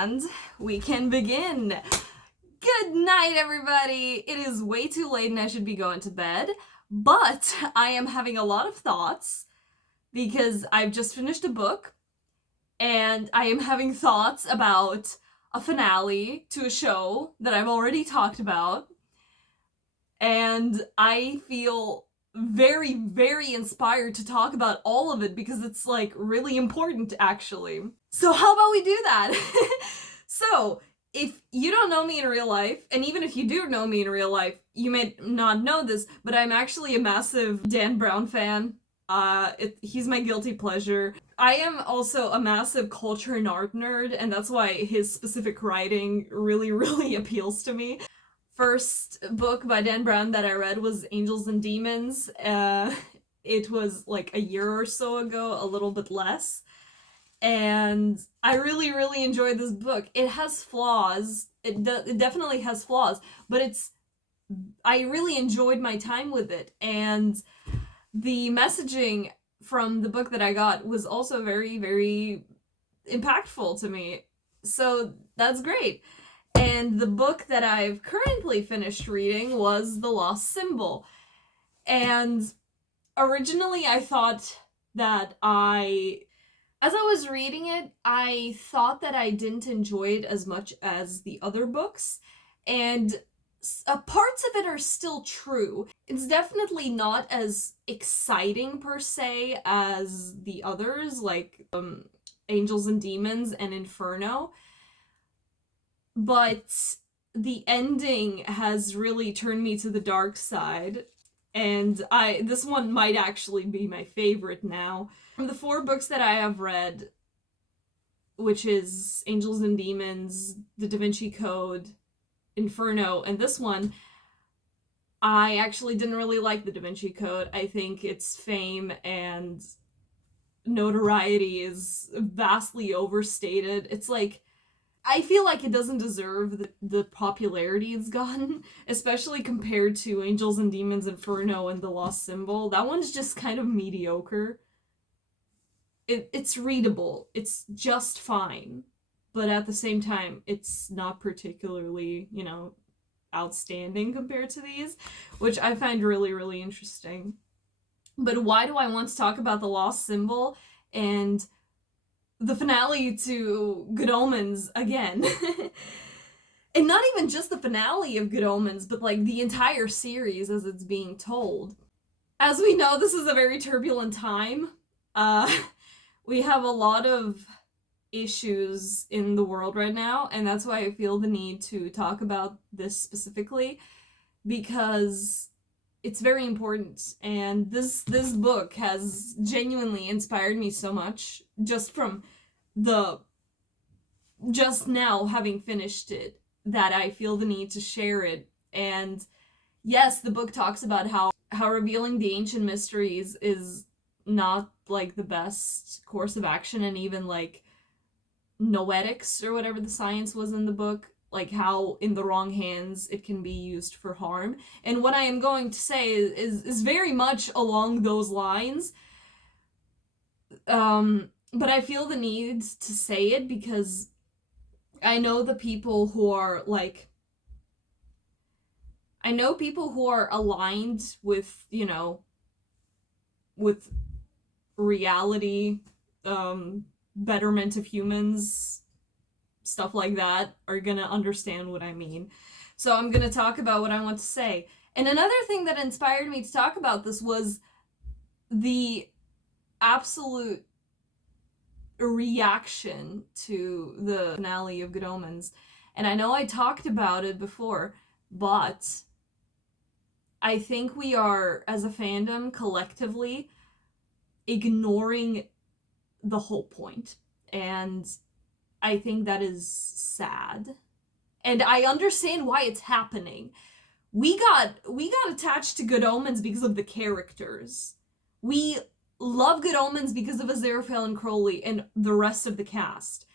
And we can begin. Good night, everybody. It is way too late and I should be going to bed, but I am having a lot of thoughts because I've just finished a book and I am having thoughts about a finale to a show that I've already talked about, and I feel very, very inspired to talk about all of it because it's like really important actually. So how about we do that? So if you don't know me in real life, and even if you do know me in real life, you may not know this, but I'm actually a massive Dan Brown fan. He's my guilty pleasure. I am also a massive culture and art nerd, and that's why his specific writing really, really appeals to me. First book by Dan Brown that I read was Angels and Demons. It was like a year or so ago, a little bit less. And I really, really enjoyed this book. It has flaws. It definitely has flaws, but I really enjoyed my time with it. And the messaging from the book that I got was also very, very impactful to me. So that's great. And the book that I've currently finished reading was The Lost Symbol. And originally I thought that as I was reading it, I thought that I didn't enjoy it as much as the other books, and parts of it are still true. It's definitely not as exciting per se as the others, like Angels and Demons and Inferno, but the ending has really turned me to the dark side, and this one might actually be my favorite now. From the 4 books that I have read, which is Angels and Demons, The Da Vinci Code, Inferno, and this one, I actually didn't really like The Da Vinci Code. I think its fame and notoriety is vastly overstated. It's like, I feel like it doesn't deserve the popularity it's gotten, especially compared to Angels and Demons, Inferno, and The Lost Symbol. That one's just kind of mediocre. It's readable. It's just fine. But at the same time, it's not particularly, outstanding compared to these, which I find really, really interesting. But why do I want to talk about The Lost Symbol and the finale to Good Omens again? And not even just the finale of Good Omens, but like the entire series as it's being told. As we know, this is a very turbulent time. We have a lot of issues in the world right now, and that's why I feel the need to talk about this specifically, because it's very important, and this book has genuinely inspired me so much just from just now having finished it, that I feel the need to share it. And yes, the book talks about how revealing the ancient mysteries is not like the best course of action, and even like noetics or whatever the science was in the book, like how in the wrong hands it can be used for harm. And what I am going to say is very much along those lines. But I feel the need to say it because I know the people who are like, I know people who are aligned with, with reality, betterment of humans, stuff like that, are gonna understand what I mean. So I'm gonna talk about what I want to say. And another thing that inspired me to talk about this was the absolute reaction to the finale of Good Omens. And I know I talked about it before, but I think we are, as a fandom, collectively ignoring the whole point. And I think that is sad. And I understand why it's happening. We got attached to Good Omens because of the characters. We love Good Omens because of Aziraphale and Crowley and the rest of the cast.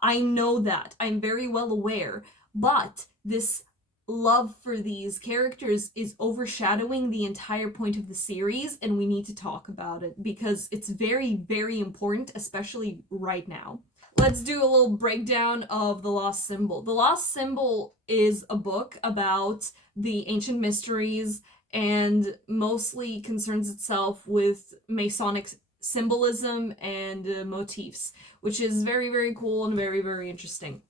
I know that. I'm very well aware. But this love for these characters is overshadowing the entire point of the series, and we need to talk about it because it's very, very important, especially right now. let's do a little breakdown of The Lost Symbol. The Lost Symbol is a book about the ancient mysteries and mostly concerns itself with Masonic symbolism and motifs, which is very, very cool and very, very interesting.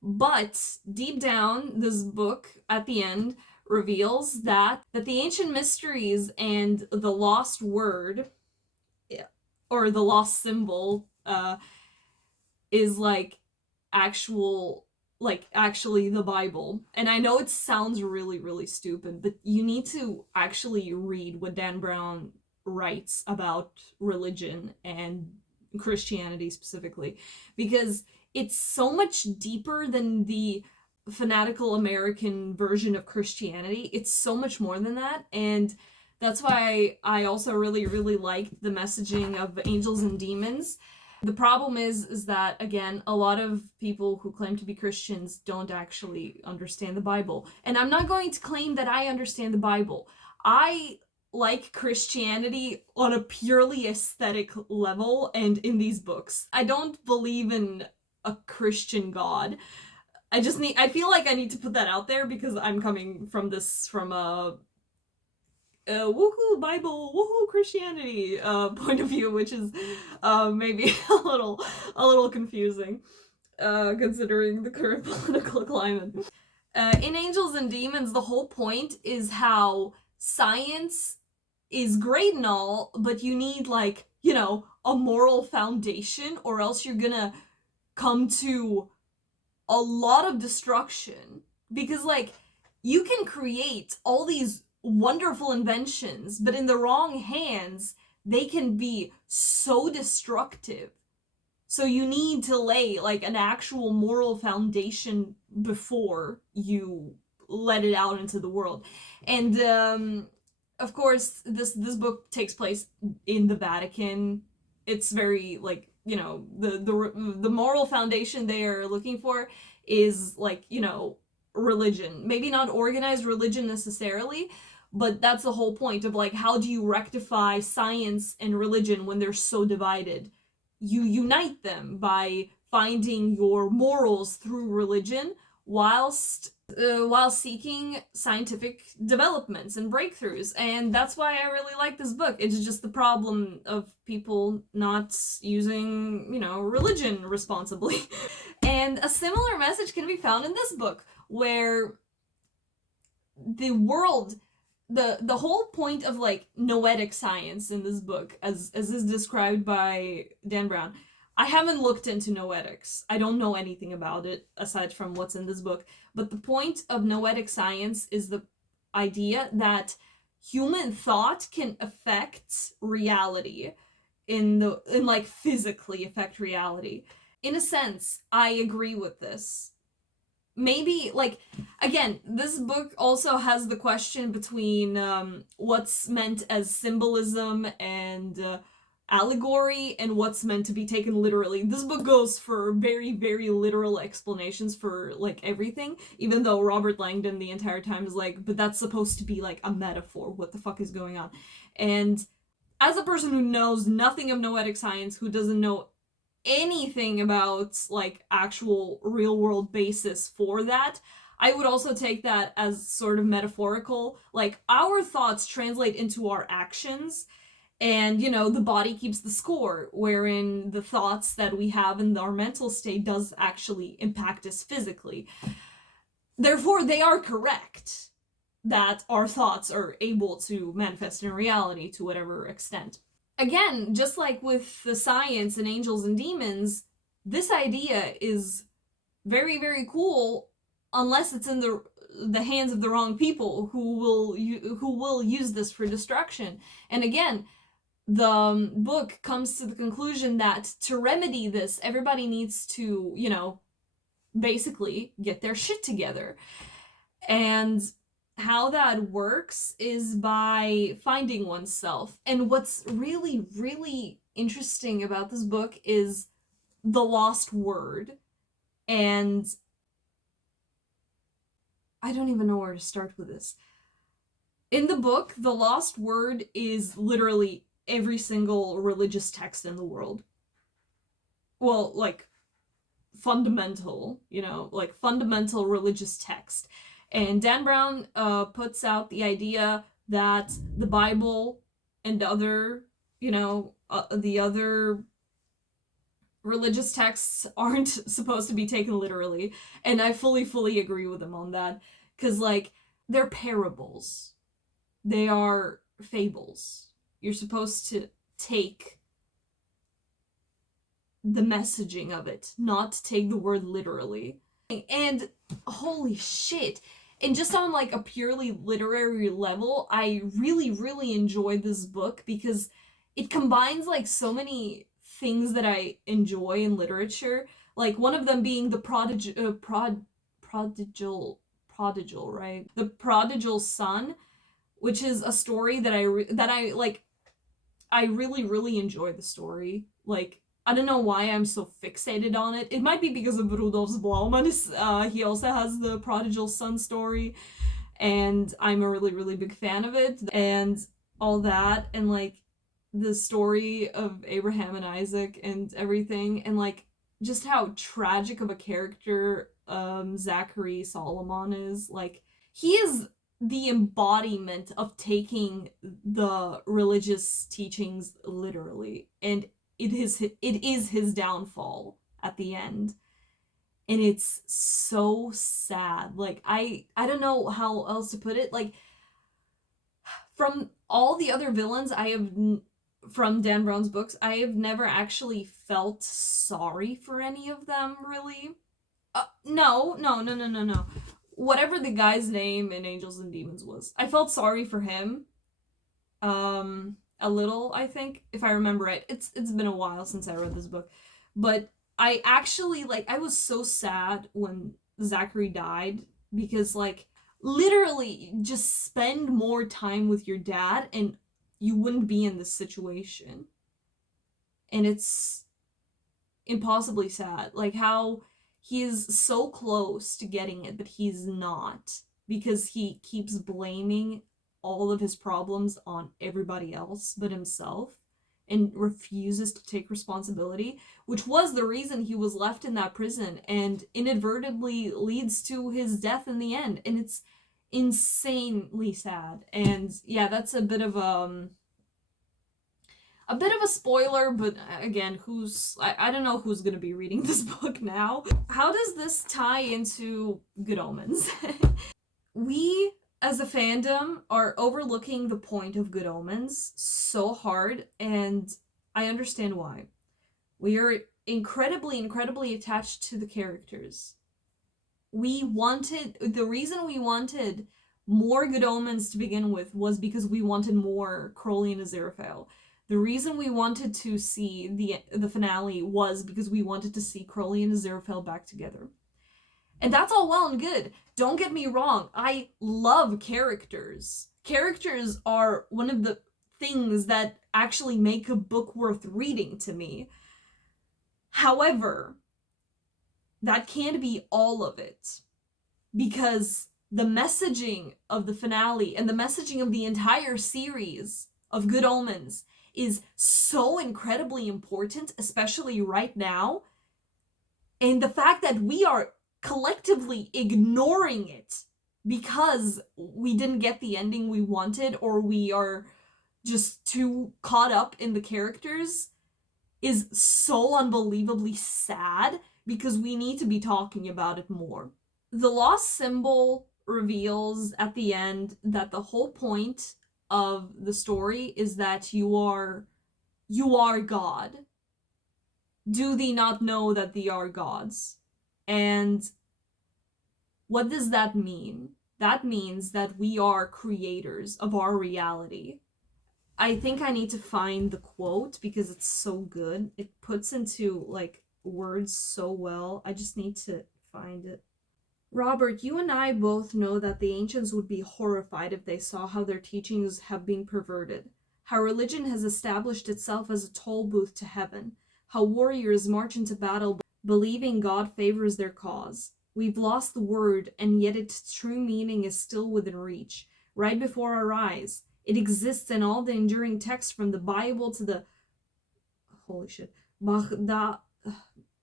But deep down, this book at the end reveals that the ancient mysteries and the lost word, or the lost symbol, is like actually the Bible. And I know it sounds really, really stupid, but you need to actually read what Dan Brown writes about religion and Christianity specifically, because it's so much deeper than the fanatical American version of Christianity. It's so much more than that, and that's why I also really, really liked the messaging of Angels and Demons. The problem is that, again, a lot of people who claim to be Christians don't actually understand the Bible. And I'm not going to claim that I understand the Bible. I like Christianity on a purely aesthetic level and in these books. I don't believe in a Christian God. I feel like I need to put that out there because I'm coming from a woohoo Bible, woohoo Christianity point of view, which is maybe a little confusing considering the current political climate. In Angels and Demons, the whole point is how science is great and all, but you need, like, you know, a moral foundation, or else you're gonna come to a lot of destruction. Because, like, you can create all these wonderful inventions, but in the wrong hands, they can be so destructive. So you need to lay, like, an actual moral foundation before you let it out into the world. And of course, this book takes place in the Vatican. It's very, like, you know, the moral foundation they are looking for is, like, you know, religion. Maybe not organized religion necessarily, but that's the whole point of, like, how do you rectify science and religion when they're so divided? You unite them by finding your morals through religion while seeking scientific developments and breakthroughs. And that's why I really like this book. It's just the problem of people not using, you know, religion responsibly. And a similar message can be found in this book, where the world, the whole point of, like, noetic science in this book, as is described by Dan Brown. I haven't looked into noetics. I don't know anything about it aside from what's in this book. But the point of noetic science is the idea that human thought can affect reality in like physically affect reality. In a sense, I agree with this. Maybe, like, again, this book also has the question between what's meant as symbolism and allegory and what's meant to be taken literally. This book goes for very, very literal explanations for, like, everything, even though Robert Langdon the entire time is like, but that's supposed to be, like, a metaphor. What the fuck is going on? And as a person who knows nothing of noetic science, who doesn't know anything about, like, actual real world basis for that, I would also take that as sort of metaphorical. Like, our thoughts translate into our actions, and, you know, the body keeps the score, wherein the thoughts that we have in our mental state does actually impact us physically. Therefore, they are correct that our thoughts are able to manifest in reality to whatever extent. Again, just like with the science and Angels and Demons, this idea is very, very cool, unless it's in the hands of the wrong people who will use this for destruction. And again, the book comes to the conclusion that to remedy this, everybody needs to, you know, basically get their shit together. And how that works is by finding oneself. And what's really, really interesting about this book is the lost word. And I don't even know where to start with this. In the book, the lost word is literally every single religious text in the world. well, like, fundamental, like fundamental religious text. And Dan Brown puts out the idea that the Bible and other, the other religious texts aren't supposed to be taken literally. And I fully agree with him on that. Because, like, they're parables, they are fables. You're supposed to take the messaging of it, not take the word literally. And holy shit. And just on like a purely literary level, I really enjoyed this book because it combines like so many things that I enjoy in literature. Like one of them being the prodigal, right? The prodigal son, which is a story that I like. I really enjoy the story. Like, I don't know why I'm so fixated on it. It might be because of Rudolf's Blaumann. He also has the prodigal son story, and I'm a really big fan of it. And all that, and like the story of Abraham and Isaac and everything, and like just how tragic of a character Zachary Solomon is. Like, he is the embodiment of taking the religious teachings literally, and it is his downfall at the end. And it's so sad. Like, I don't know how else to put it. Like, from all the other villains from Dan Brown's books, I have never actually felt sorry for any of them, really. No. Whatever the guy's name in Angels and Demons was, I felt sorry for him. A little, I think, if I remember right. It's been a while since I read this book, but I actually, like, I was so sad when Zachary died, because, like, literally just spend more time with your dad and you wouldn't be in this situation. And it's impossibly sad, like how he is so close to getting it, but he's not, because he keeps blaming all of his problems on everybody else but himself, and refuses to take responsibility, which was the reason he was left in that prison and inadvertently leads to his death in the end. And it's insanely sad. And yeah, that's a bit of a spoiler, but again, I don't know who's gonna be reading this book now. How does this tie into Good Omens? We, as a fandom, are overlooking the point of Good Omens so hard, and I understand why. We are incredibly attached to the characters. The reason we wanted more Good Omens to begin with was because we wanted more Crowley and Aziraphale. The reason we wanted to see the finale was because we wanted to see Crowley and Aziraphale back together. And that's all well and good. Don't get me wrong. I love characters. Characters are one of the things that actually make a book worth reading to me. However, that can't be all of it. Because the messaging of the finale and the messaging of the entire series of Good Omens is so incredibly important, especially right now. And the fact that we are collectively ignoring it because we didn't get the ending we wanted, or we are just too caught up in the characters, is so unbelievably sad, because we need to be talking about it more. The lost symbol reveals at the end that the whole point of the story is that you are God. Do thee not know that thee are gods? And what does that mean? That means that we are creators of our reality. I think I need to find the quote because it's so good. It puts into like words so well. I just need to find it. Robert, you and I both know that the ancients would be horrified if they saw how their teachings have been perverted, how religion has established itself as a toll booth to heaven, how warriors march into battle believing God favors their cause. We've lost the word, and yet its true meaning is still within reach, right before our eyes. It exists in all the enduring texts from the Bible to the... Holy shit.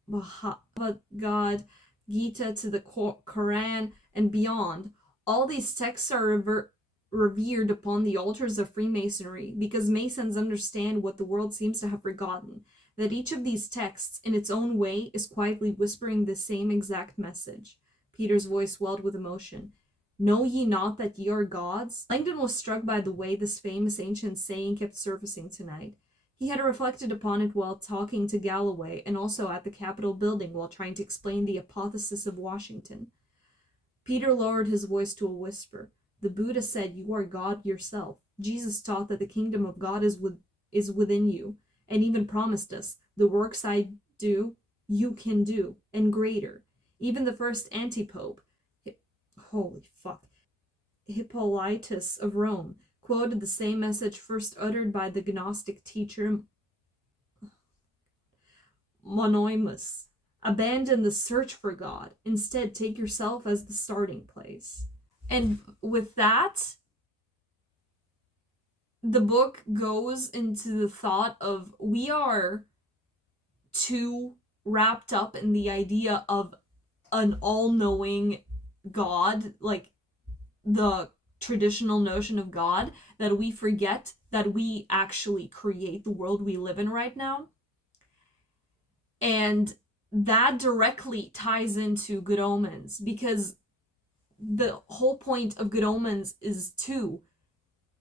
Bhagavad Gita to the Quran and beyond. All these texts are revered upon the altars of Freemasonry because Masons understand what the world seems to have forgotten, that each of these texts, in its own way, is quietly whispering the same exact message. Peter's voice swelled with emotion. Know ye not that ye are gods? Langdon was struck by the way this famous ancient saying kept surfacing tonight. He had reflected upon it while talking to Galloway and also at the Capitol building while trying to explain the hypothesis of Washington. Peter lowered his voice to a whisper. The Buddha said you are God yourself. Jesus taught that the kingdom of God is within you, and even promised us, the works I do, you can do, and greater. Even the first anti-pope, Hippolytus of Rome, quoted the same message first uttered by the Gnostic teacher Monoimus. Abandon the search for God. Instead, take yourself as the starting place. And with that, the book goes into the thought of we are too wrapped up in the idea of an all-knowing God, like the traditional notion of God, that we forget that we actually create the world we live in right now. And that directly ties into Good Omens, because the whole point of Good Omens is to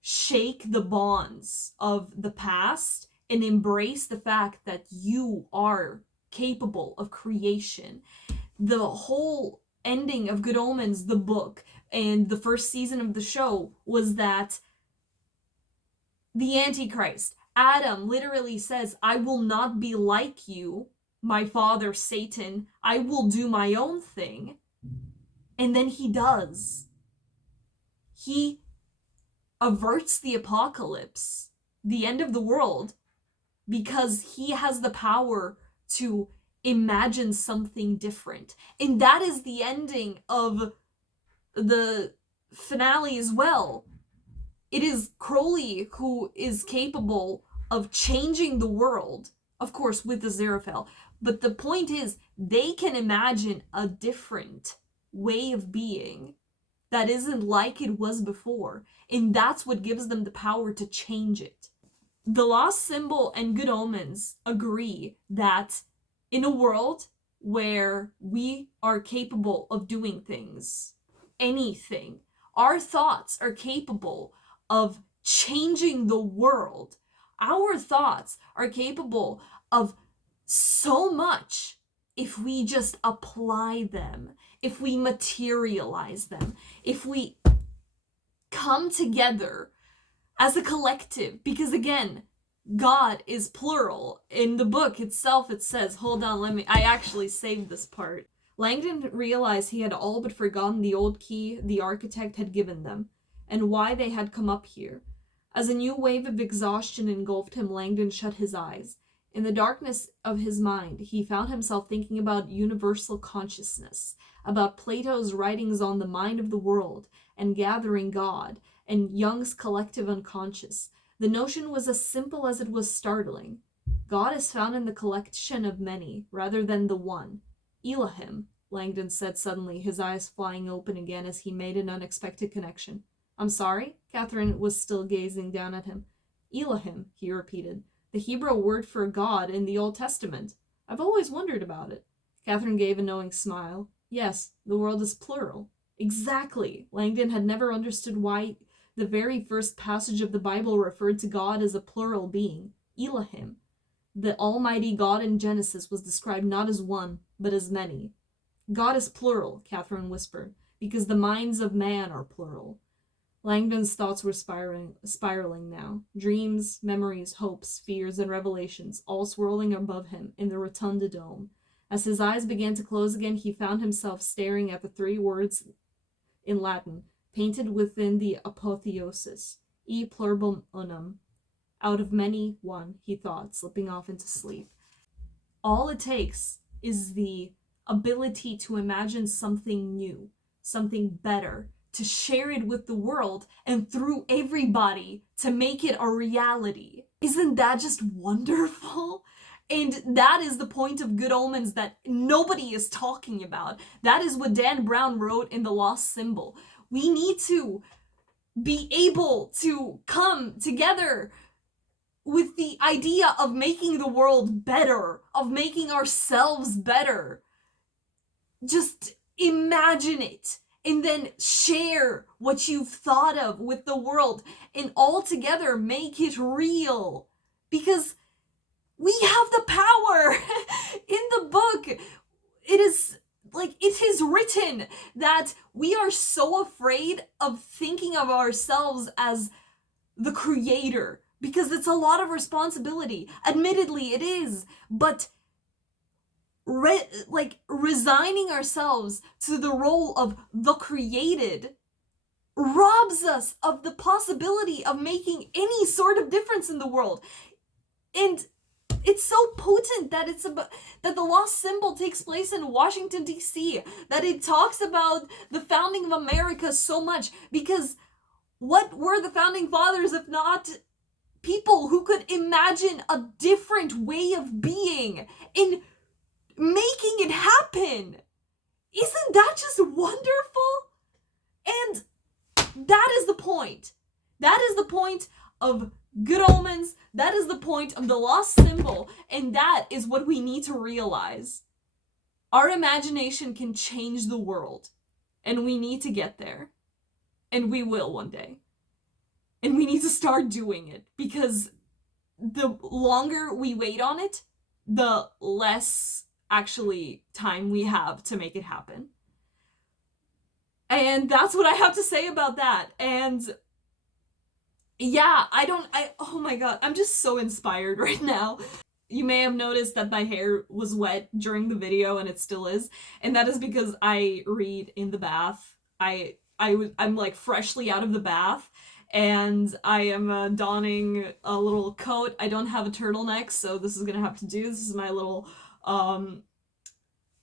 shake the bonds of the past and embrace the fact that you are capable of creation. The whole ending of Good Omens, the book, and the first season of the show was that the Antichrist, Adam, literally says, I will not be like you, my father Satan. I will do my own thing. And then he does. He averts the apocalypse, the end of the world, because he has the power to imagine something different. And that is the ending of the finale as well. It is Crowley who is capable of changing the world, of course, with the Aziraphale. But the point is, they can imagine a different way of being that isn't like it was before. And that's what gives them the power to change it. The Lost Symbol and Good Omens agree that in a world where we are capable of doing things, anything, our thoughts are capable of changing the world. Our thoughts are capable of so much if we just apply them, if we materialize them, if we come together as a collective. Because again, God is plural. In the book itself it says, hold on, I actually saved this part. Langdon realized he had all but forgotten the old key the architect had given them, and why they had come up here. As a new wave of exhaustion engulfed him, Langdon shut his eyes. In the darkness of his mind, he found himself thinking about universal consciousness, about Plato's writings on the mind of the world, and gathering God, and Jung's collective unconscious. The notion was as simple as it was startling. God is found in the collection of many, rather than the one. Elohim, Langdon said suddenly, his eyes flying open again as he made an unexpected connection. I'm sorry? Catherine was still gazing down at him. Elohim, he repeated. The Hebrew word for God in the Old Testament. I've always wondered about it. Catherine gave a knowing smile. Yes, the world is plural. Exactly. Langdon had never understood why the very first passage of the Bible referred to God as a plural being. Elohim. The Almighty God in Genesis was described not as one, but as many. God is plural, Catherine whispered, because the minds of man are plural. Langdon's thoughts were spiraling now. Dreams, memories, hopes, fears, and revelations, all swirling above him in the rotunda dome. As his eyes began to close again, he found himself staring at the three words in Latin, painted within the apotheosis. E pluribus unum. Out of many, one, he thought, slipping off into sleep. All it takes is the ability to imagine something new, something better, to share it with the world and through everybody to make it a reality. Isn't that just wonderful? And that is the point of Good Omens that nobody is talking about. That is what Dan Brown wrote in The Lost Symbol. We need to be able to come together with the idea of making the world better, of making ourselves better. Just imagine it, and then share what you've thought of with the world, and all together make it real. Because we have the power. In the book, it is written that we are so afraid of thinking of ourselves as the creator, because it's a lot of responsibility. Admittedly, it is, but resigning ourselves to the role of the created robs us of the possibility of making any sort of difference in the world. And it's so potent that that The Lost Symbol takes place in Washington, D.C., that it talks about the founding of America so much, because what were the founding fathers if not people who could imagine a different way of being and making it happen? Isn't that just wonderful? And that is the point. That is the point of Good Omens. That is the point of The Lost Symbol. And that is what we need to realize. Our imagination can change the world. And we need to get there. And we will one day. And we need to start doing it. Because the longer we wait on it, the less actually time we have to make it happen. And that's what I have to say about that. And yeah, oh my god, I'm just so inspired right now. You may have noticed that my hair was wet during the video, and it still is. And that is because I read in the bath. I'm like freshly out of the bath, and I am donning a little coat. I don't have a turtleneck, so this is gonna have to do. This is my little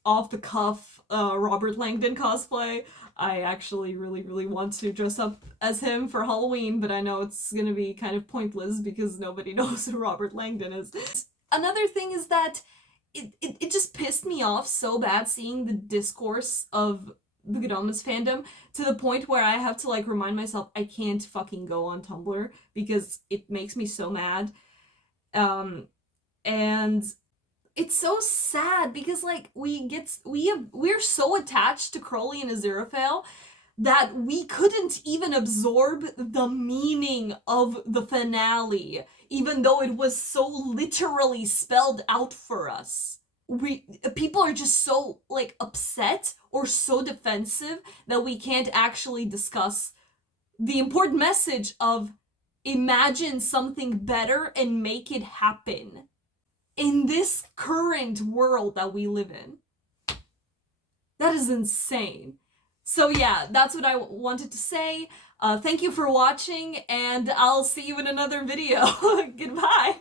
off-the-cuff Robert Langdon cosplay. I actually really want to dress up as him for Halloween, but I know it's gonna be kind of pointless because nobody knows who Robert Langdon is. Another thing is that it just pissed me off so bad seeing the discourse of the Good Omens fandom, to the point where I have to like remind myself I can't fucking go on Tumblr because it makes me so mad. And it's so sad because like we're so attached to Crowley and Aziraphale that we couldn't even absorb the meaning of the finale, even though it was so literally spelled out for us. People are just so like upset or so defensive that we can't actually discuss the important message of imagine something better and make it happen in this current world that we live in. That is insane. So yeah, that's what I wanted to say. Thank you for watching, and I'll see you in another video. Goodbye.